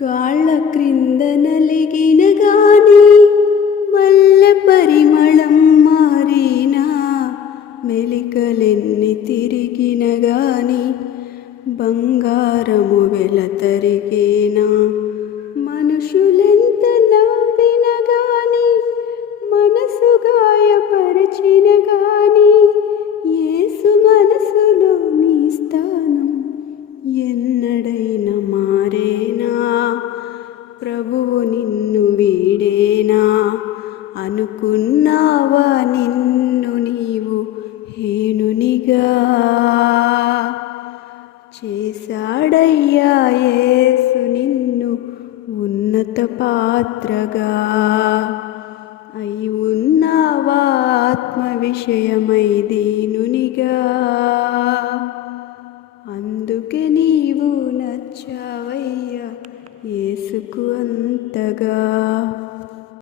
కాళ్ళ క్రింద నలిగిన గాని మల్లె పరిమళం మారినా, మెలికలెన్ని తిరిగిన గాని బంగారము వెల తరిగేనా. మనుషులెంత నవ్విన గాని, మనసు గాయపరిచిన గాని, యేసు మనసులో నీ స్థానం ఎన్నడైనా మారేనా. ప్రభువు నిన్ను వీడేనా, అనుకున్నావా నిన్ను నీవు హీనునిగా. చేశాడయ్యా యేసు నిన్ను ఉన్నత పాత్రగా. అయి ఉన్నావా ఆత్మ విషయమై దీనునిగా. అందుకే నీవు నచ్చావయ్యా యేసుకు అంతగా.